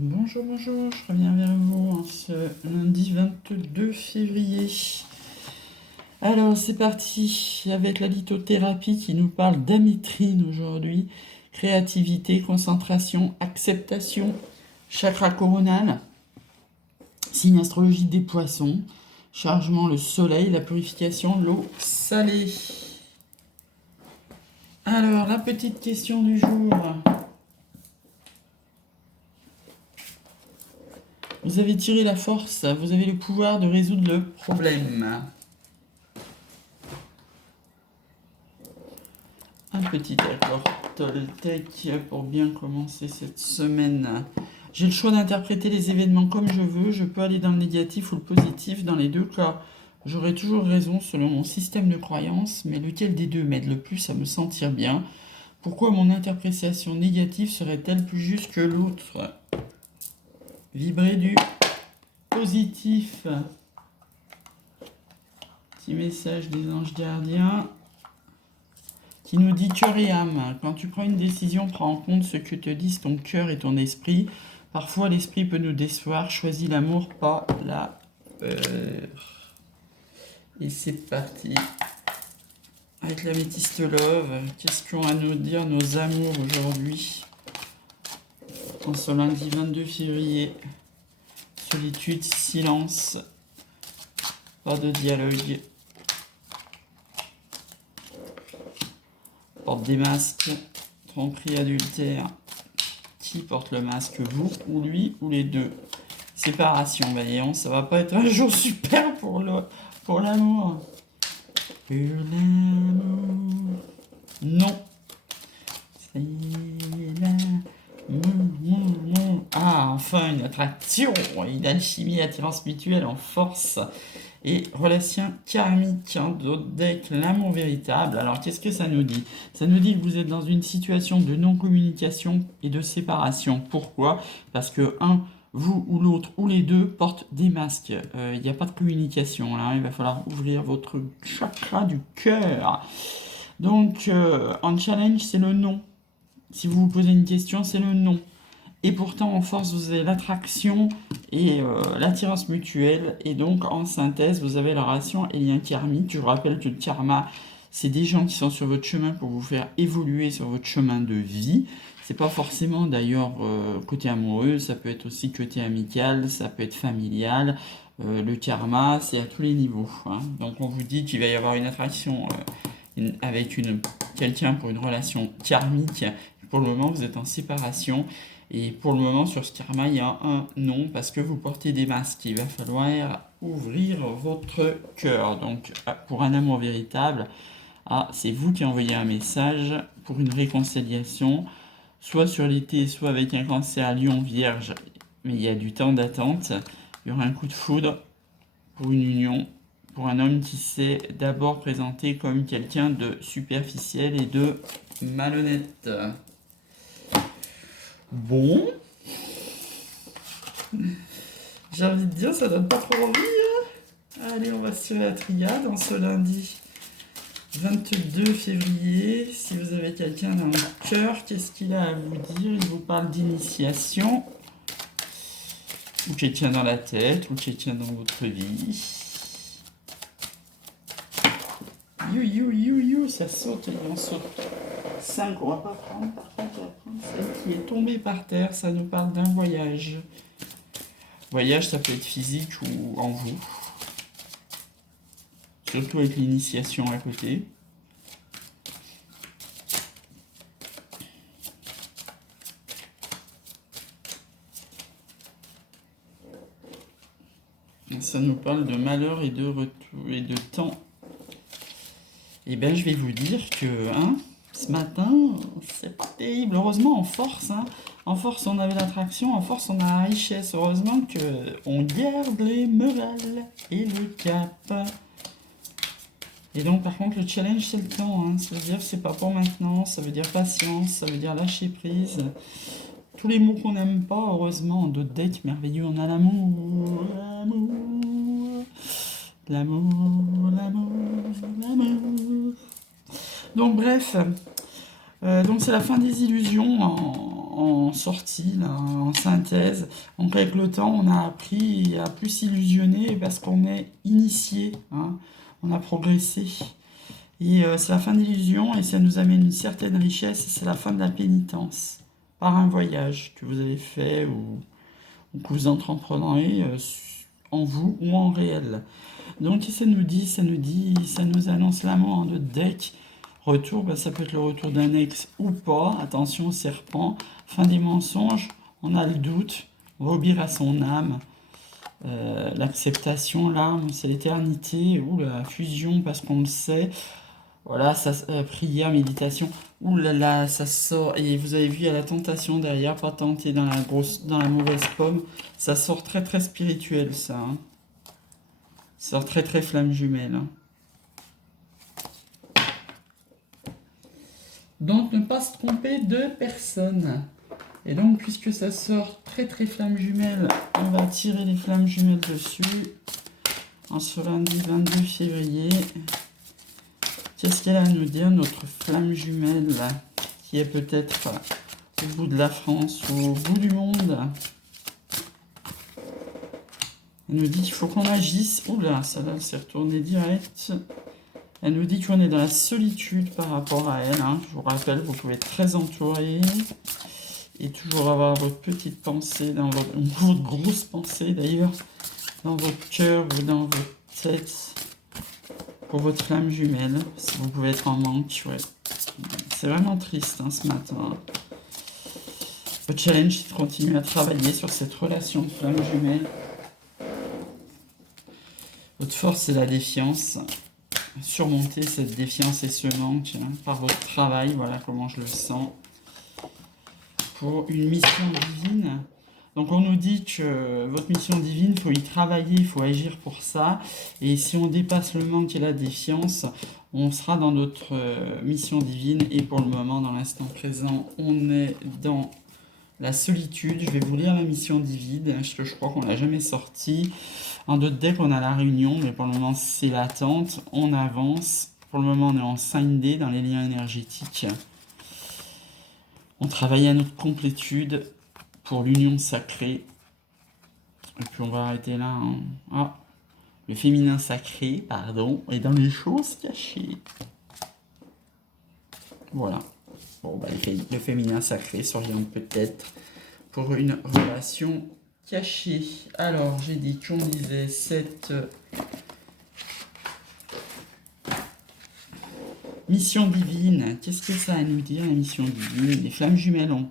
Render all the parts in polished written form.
Bonjour, bonjour, je reviens vers vous en ce lundi 22 février. Alors c'est parti avec la lithothérapie qui nous parle d'amétrine aujourd'hui. Créativité, concentration, acceptation, chakra coronal, signe astrologique des poissons, chargement le soleil, la purification, l'eau salée. Alors la petite question du jour. Vous avez tiré la force, vous avez le pouvoir de résoudre le problème. Un petit accord Toltec pour bien commencer cette semaine. J'ai le choix d'interpréter les événements comme je veux, je peux aller dans le négatif ou le positif, dans les deux cas. J'aurai toujours raison selon mon système de croyance, mais lequel des deux m'aide le plus à me sentir bien? Pourquoi mon interprétation négative serait-elle plus juste que l'autre? Vibrer du positif. Petit message des anges gardiens qui nous dit cœur et âme. Quand tu prends une décision, prends en compte ce que te disent ton cœur et ton esprit. Parfois, l'esprit peut nous décevoir. Choisis l'amour, pas la peur. Et c'est parti. Avec la métiste love, qu'est-ce qu'ont à nous dire nos amours aujourd'hui? En ce lundi 22 février. Solitude, silence, pas de dialogue. Porte des masques, tromperie, adultère. Qui porte le masque, vous ou lui ou les deux? Séparation, voyons, ça va pas être un jour super pour l'amour. Pour l'amour. Non. C'est l'amour. Ah, enfin une attraction, une alchimie, attirance mutuelle en force. Et relation karmique, d'autres decks, l'amour véritable. Alors qu'est-ce que ça nous dit? Ça nous dit que vous êtes dans une situation de non-communication et de séparation. Pourquoi? Parce que vous ou l'autre ou les deux portent des masques. Il n'y a pas de communication là. Il va falloir ouvrir votre chakra du cœur. Donc en challenge, c'est le non. Si vous vous posez une question, c'est le non. Et pourtant, en force, vous avez l'attraction et l'attirance mutuelle. Et donc, en synthèse, vous avez la relation et lien karmique. Je vous rappelle que le karma, c'est des gens qui sont sur votre chemin pour vous faire évoluer sur votre chemin de vie. C'est pas forcément d'ailleurs côté amoureux, ça peut être aussi côté amical, ça peut être familial. Le karma, c'est à tous les niveaux, hein. Donc, on vous dit qu'il va y avoir une attraction avec quelqu'un pour une relation karmique. Pour le moment, vous êtes en séparation. Et pour le moment, sur ce karma, il y a un non parce que vous portez des masques. Il va falloir ouvrir votre cœur. Donc, pour un amour véritable, c'est vous qui envoyez un message pour une réconciliation, soit sur l'été, soit avec un cancer lion vierge. Mais il y a du temps d'attente. Il y aura un coup de foudre pour une union, pour un homme qui s'est d'abord présenté comme quelqu'un de superficiel et de malhonnête. Bon, j'ai envie de dire, ça donne pas trop envie, hein. Allez, on va se tirer la triade en ce lundi 22 février. Si vous avez quelqu'un dans le cœur, qu'est-ce qu'il a à vous dire? Il vous parle d'initiation, ou quelqu'un dans la tête, ou quelqu'un dans votre vie. Ça saute, on saute. 5, on va pas prendre, par contre, on va prendre celle qui est tombée par terre, ça nous parle d'un voyage. Voyage, ça peut être physique ou en vous. Surtout avec l'initiation à côté. Ça nous parle de malheur et de retour et de temps. Et bien, je vais vous dire que ce matin, c'est pas terrible. Heureusement, en force, en force, on avait l'attraction, en force, on a la richesse. Heureusement qu'on garde les morales et le cap. Et donc, par contre, le challenge, c'est le temps. Ça veut dire c'est pas pour maintenant, ça veut dire patience, ça veut dire lâcher prise. Tous les mots qu'on n'aime pas, heureusement, en d'autres decks merveilleux, on a l'amour, l'amour. Donc bref, donc c'est la fin des illusions en sortie, là, en synthèse. Donc avec le temps, on a appris à plus s'illusionner parce qu'on est initié, hein. On a progressé. Et c'est la fin de l'illusion et ça nous amène une certaine richesse. C'est la fin de la pénitence par un voyage que vous avez fait ou que vous entreprendrez en vous ou en réel. Donc ça nous dit, ça nous annonce l'amour en notre deck. Retour, bah, ça peut être le retour d'un ex ou pas. Attention, serpent. Fin des mensonges, on a le doute. On va obéir à son âme. L'acceptation, l'âme, c'est l'éternité. Ou la fusion, parce qu'on le sait. Voilà, ça, prière, méditation. Ouh là là, ça sort. Et vous avez vu, il y a la tentation derrière, pas tenter dans la mauvaise pomme. Ça sort très très spirituel, ça, hein. Ça sort très très flamme jumelle, hein. Donc ne pas se tromper de personne. Et donc puisque ça sort très très flamme jumelle, on va tirer les flammes jumelles dessus. En ce lundi 22 février. Qu'est-ce qu'elle a à nous dire, notre flamme jumelle, qui est peut-être au bout de la France ou au bout du monde? Elle nous dit qu'il faut qu'on agisse. Oula, ça là, s'est retourné direct. Elle nous dit qu'on est dans la solitude par rapport à elle, hein. Je vous rappelle, vous pouvez être très entouré et toujours avoir votre petite pensée, votre grosse pensée d'ailleurs, dans votre cœur ou dans votre tête pour votre flamme jumelle. Si vous pouvez être en manque, ouais. C'est vraiment triste, hein, ce matin. Votre challenge, c'est de continuer à travailler sur cette relation de flamme jumelle. Votre force, c'est la défiance. Surmonter cette défiance et ce manque, hein, par votre travail, voilà comment je le sens, pour une mission divine. Donc on nous dit que votre mission divine, il faut y travailler, il faut agir pour ça, et si on dépasse le manque et la défiance, on sera dans notre mission divine, et pour le moment, dans l'instant présent, on est dans la solitude. Je vais vous lire la mission divine, parce que je crois qu'on l'a jamais sortie. En d'autres decks, on a la réunion, mais pour le moment, c'est l'attente. On avance. Pour le moment, on est en 5D dans les liens énergétiques. On travaille à notre complétude pour l'union sacrée. Et puis, on va arrêter là, hein. Ah, le féminin sacré, pardon, est dans les choses cachées. Voilà. Bon, bah, le féminin sacré s'oriente peut-être pour une relation cachée. Alors, j'ai dit qu'on disait cette mission divine. Qu'est-ce que ça a à nous dire, la mission divine? Les flammes jumelles ont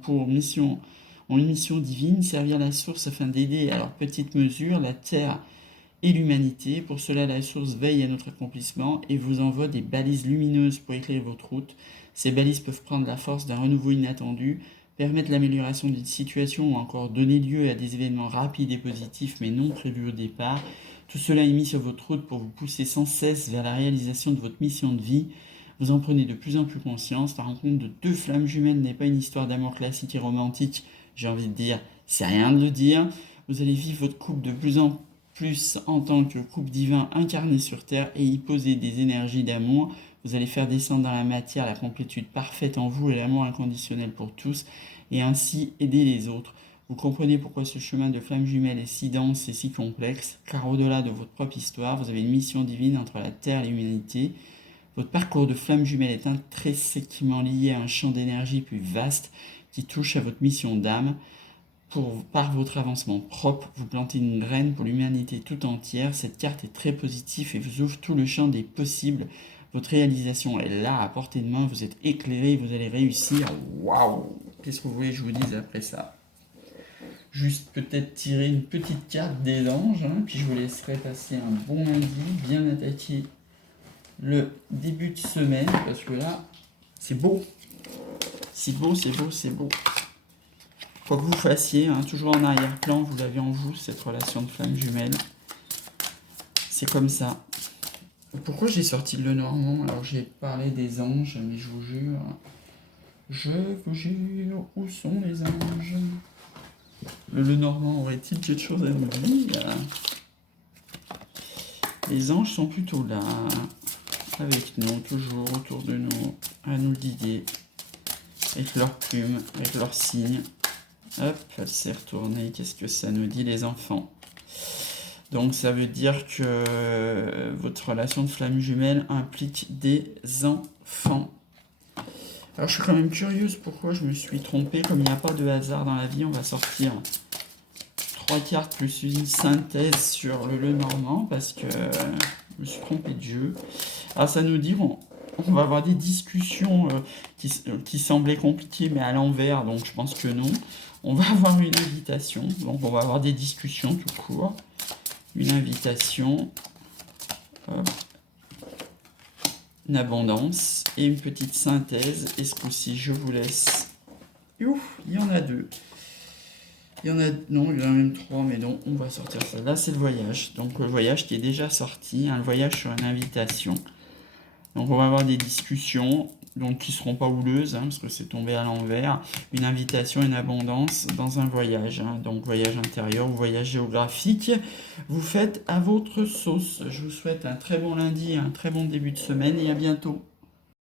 une mission divine, servir la source afin d'aider à leur petite mesure la Terre et l'humanité. Pour cela, la source veille à notre accomplissement et vous envoie des balises lumineuses pour éclairer votre route. Ces balises peuvent prendre la force d'un renouveau inattendu, permettre l'amélioration d'une situation ou encore donner lieu à des événements rapides et positifs mais non prévus au départ. Tout cela est mis sur votre route pour vous pousser sans cesse vers la réalisation de votre mission de vie. Vous en prenez de plus en plus conscience. La rencontre de deux flammes jumelles n'est pas une histoire d'amour classique et romantique. J'ai envie de dire, c'est rien de le dire. Vous allez vivre votre couple de plus en plus en tant que couple divin incarné sur Terre et y poser des énergies d'amour. Vous allez faire descendre dans la matière la complétude parfaite en vous et l'amour inconditionnel pour tous, et ainsi aider les autres. Vous comprenez pourquoi ce chemin de flamme jumelle est si dense et si complexe, car au-delà de votre propre histoire, vous avez une mission divine entre la Terre et l'humanité. Votre parcours de flamme jumelle est intrinsèquement lié à un champ d'énergie plus vaste qui touche à votre mission d'âme. Par votre avancement propre, vous plantez une graine pour l'humanité tout entière. Cette carte est très positive et vous ouvre tout le champ des possibles. Votre réalisation est là, à portée de main. Vous êtes éclairé, vous allez réussir. Waouh! Qu'est-ce que vous voulez que je vous dise après ça? Juste peut-être tirer une petite carte des anges, hein, puis je vous laisserai passer un bon lundi, bien attaquer le début de semaine, parce que là, c'est beau. C'est beau, c'est beau, c'est beau. Quoi que vous fassiez, hein, toujours en arrière-plan, vous l'avez en vous, cette relation de flamme jumelle. C'est comme ça. Pourquoi j'ai sorti le Normand? Alors j'ai parlé des anges, mais je vous jure, où sont les anges? Le Normand aurait-il quelque chose à nous dire? Les anges sont plutôt là, avec nous, toujours autour de nous, à nous guider, avec leurs plumes, avec leurs signes. Hop, elle s'est retournée. Qu'est-ce que ça nous dit, les enfants? Donc ça veut dire que votre relation de flamme jumelle implique des enfants. Alors je suis quand même curieuse pourquoi je me suis trompée. Comme il n'y a pas de hasard dans la vie, on va sortir 3 cartes plus une synthèse sur le Lenormand parce que je me suis trompé de jeu. Alors ça nous dit on va avoir des discussions qui semblaient compliquées mais à l'envers, donc je pense que non. On va avoir une invitation, donc on va avoir des discussions tout court. Une invitation, une abondance et une petite synthèse. Et ce coup-ci, je vous laisse. Ouf, il y en a deux. Il y en a, non, il y en a même trois, mais non, on va sortir ça. Là, c'est le voyage. Donc, le voyage qui est déjà sorti, le voyage sur une invitation. Donc, on va avoir des discussions, donc qui ne seront pas houleuses, parce que c'est tombé à l'envers. Une invitation, une abondance dans un voyage. Donc, voyage intérieur ou voyage géographique. Vous faites à votre sauce. Je vous souhaite un très bon lundi, un très bon début de semaine et à bientôt.